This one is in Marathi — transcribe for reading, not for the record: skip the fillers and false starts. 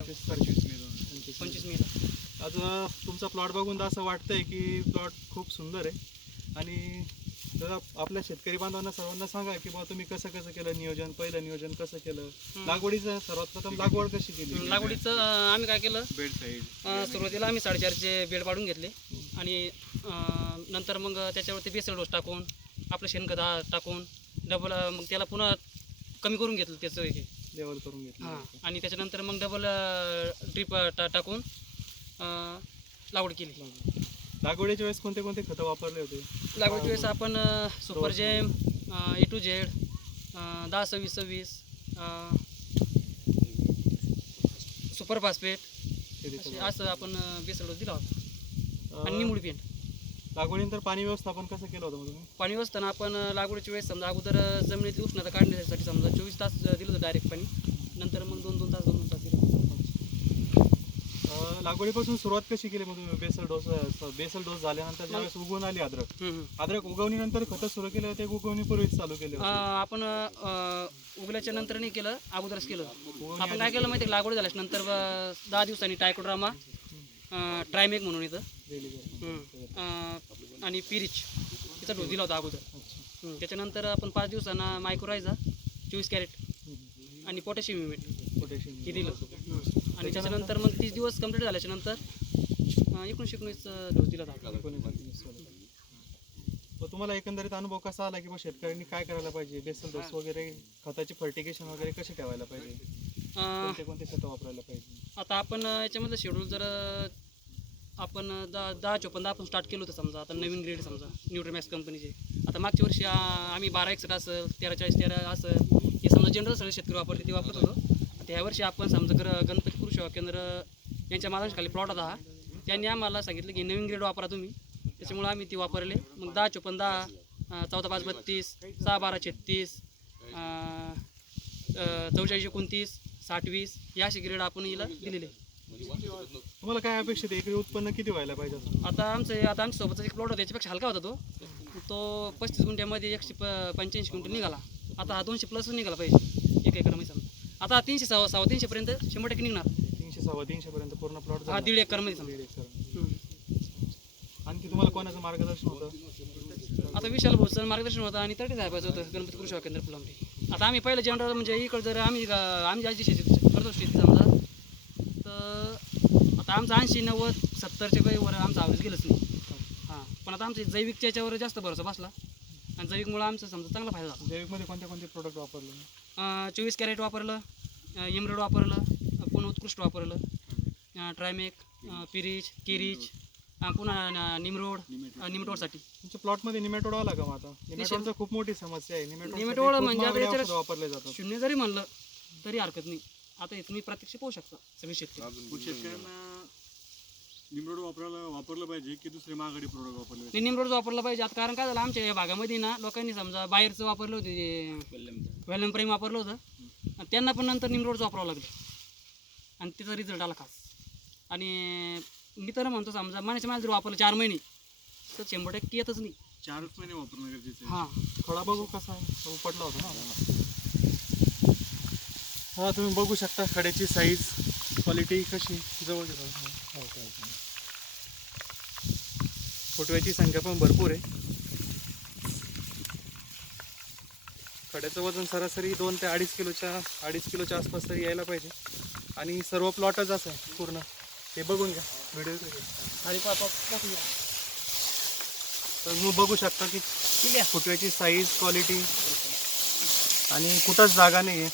25 मेला. आज तुमचा प्लॉट बघून असं वाटतंय की प्लॉट खूप सुंदर आहे. आणि जरा आपल्या शेतकरी बांधवांना सर्वांना सांगा की बाबा तुम्ही कसं कसं केलं नियोजन, पहिलं नियोजन कसं केलं, लागवडीचं सर्वात प्रथम लागवड कशी केली. लागवडीचं आम्ही काय केलं, बेड साईड सुरुवातीला आम्ही 4.5चे बेड पाडून घेतले आणि नंतर मग त्याच्यावरती बेसल डोस टाकून आपलं शेणखत टाकून डबल मग त्याला पुन्हा कमी करून घेतलं त्याचं हे लेवल करून घेतलं. हां, आणि त्याच्यानंतर मग डबल ड्रीप टाकून लागवड केली. लागवडीच्या वेळेस कोणते कोणते खतं वापरले होते. लागवडीच्या वेळेस आपण super gem, A to Z, 10-26-26, super phosphate असं आपण बेसल डोस दिला होता आणि निमुळ पेंट. लागवडीनंतर पाणी व्यवस्थापन कसं केलं होतं तुम्ही. पाणी व्यवस्थापन आपण लागवडीच्या वेळेस समजा अगोदर जमिनीतली उष्णता काढण्यासाठी समजा 24 तास दिलं होतं डायरेक्ट पाणी, नंतर मग 2-2 तास दिलं. लागवडीपासून सुरुवात कशी केली मग तुम्ही. बेसल डोस झाल्यानंतर ज्यावेळेस उगवून आली अद्रक उगवणीनंतर खतं सुरू केलं ते उगवणीपूर्वीच चालू केले. आपण उगल्याच्या नंतर नाही केलं, अगोदरच केलं. आपण काय केलं माहिती, लागवड झाल्याच्या नंतर 10 दिवसांनी टायकोड्रामा ट्रायमेक म्हणून येतं आणि पिरिच याचा डोस दिला होता अगोदर. त्याच्यानंतर आपण 5 दिवसांना मायक्रोरायझा 24 कॅरेट आणि पोटॅशियम इमिट हे दिलं. आणि त्याच्यानंतर मग 30 दिवस कंप्लीट झाल्याच्या नंतर 19 डोस दिला होता. तुम्हाला एकंदरीत अनुभव कसा आला की शेतकऱ्यांनी काय करायला पाहिजे, बेसल डोस वगैरे खताचे फर्टिगेशन वगैरे कसे ठेवायला पाहिजे, कोणते कोणते खतं वापरायला पाहिजे. आता आपण याच्यामधलं शेड्यूल जर आपण 10-14 आपण स्टार्ट केलं होतं समजा. आता नवीन ग्रेड समजा न्यूट्रीमॅक्स कंपनीचे. आता मागच्या वर्षी आम्ही 12-61 असेल, 13-40-13 असेल, हे समजा जनरल सगळे शेतकरी वापरते ते वापरत होतो. आता ह्यावर्षी आपण समजा गणपती कृषी सेवा केंद्र यांच्या मार्गदर्शनाखाली प्लॉट होता हा, त्यांनी आम्हाला सांगितलं की नवीन ग्रेड वापरा तुम्ही. त्याच्यामुळे आम्ही ती वापरले. मग 10-14-10, 14-5-32, 6-12-36, 44-29, 60-20 या अशी ग्रेड आपण हिला दिलेले. तुम्हाला काय अपेक्षित आहे, एकरी उत्पन्न किती व्हायला पाहिजे. आता आमच्या सोबतचा एक प्लॉट होता त्याच्यापेक्षा हलका होता तो 35 गुंठ्यामध्ये 185 क्विंटल निघाला. आता हा 200+ निघाला पाहिजे 1 एकरमध्ये समजा. आता 300-350 पर्यंत 100% निघणार. 300-350 पर्यंत पूर्ण प्लॉट हा 1.5 एकरमध्ये समजा. आणखी तुम्हाला कोणाचं मार्गदर्शन होतं. आता विशाल भोसचं मार्गदर्शन होतं आणि 30 साहेबाचं होतं गणपती कृषी सेवा केंद्र फुलंब्री. आता आम्ही पहिलं जनरल म्हणजे इकडं जर आम्ही ज्याची शेती करतो शेती समजा, तर आता आमचं 80-90-70च्या काही वर आमचं ॲव्हरेज गेलंच नाही. हां, पण आता आमच्या जैविकच्या याच्यावर जास्त भरोसा बसला आणि जैविकमुळे आमचं समजा चांगला फायदा झाला. जैविकमध्ये कोणते कोणते प्रोडक्ट वापरले. 24 कॅरेट वापरलं, एमरेड वापरलं, पुन्हा उत्कृष्ट वापरलं, ट्रायमेक, पिरिच, केरिच, पुन्हा निमरोडसाठी. तुमच्या प्लॉटमध्ये निमेटोड आला का. आता निमेटोडची खूप मोठी समस्या आहे. निमेटोड म्हणजे आता वापरले जातात. 0 जरी म्हणलं तरी हरकत नाही. आता हे तुम्ही प्रत्यक्ष पाहू शकता सगळे शेतकऱ्यांना निमरोड वापरलं पाहिजे की दुसरे महागडी प्रोडक्ट वापरले पाहिजे. निमरोड वापरलं पाहिजे. आता कारण काय झालं, आमच्या या भागामध्ये ना लोकांनी समजा बाहेरचं वापरलं होतं, व्हॅलम प्राईम वापरलं होतं, त्यांना पण नंतर निमरोडचं वापरावं लागलं आणि त्याचा रिझल्ट आला खास. आणि मी तर म्हणतो समजा माण्याच्या माल जर वापरलं 4 महिने तर 100% येतच नाही. 4 महिने वापरणं गरजेचं आहे. हां, खडा बघू कसा आहे, पडला होता ना. हा तुम्ही बघू शकता खड्याची साईज, क्वालिटी कशी जवळ. फुटव्याची संख्या पण भरपूर आहे. खड्याचं वजन सरासरी 2 ते 2.5 किलोच्या आसपास तरी यायला पाहिजे. आणि सर्व प्लॉटच असं आहे पूर्ण. हे बघून घ्या व्हिडिओ. तर मग बघू शकता की फुटव्याची साईज, क्वालिटी आणि कुठंच जागा नाही आहे.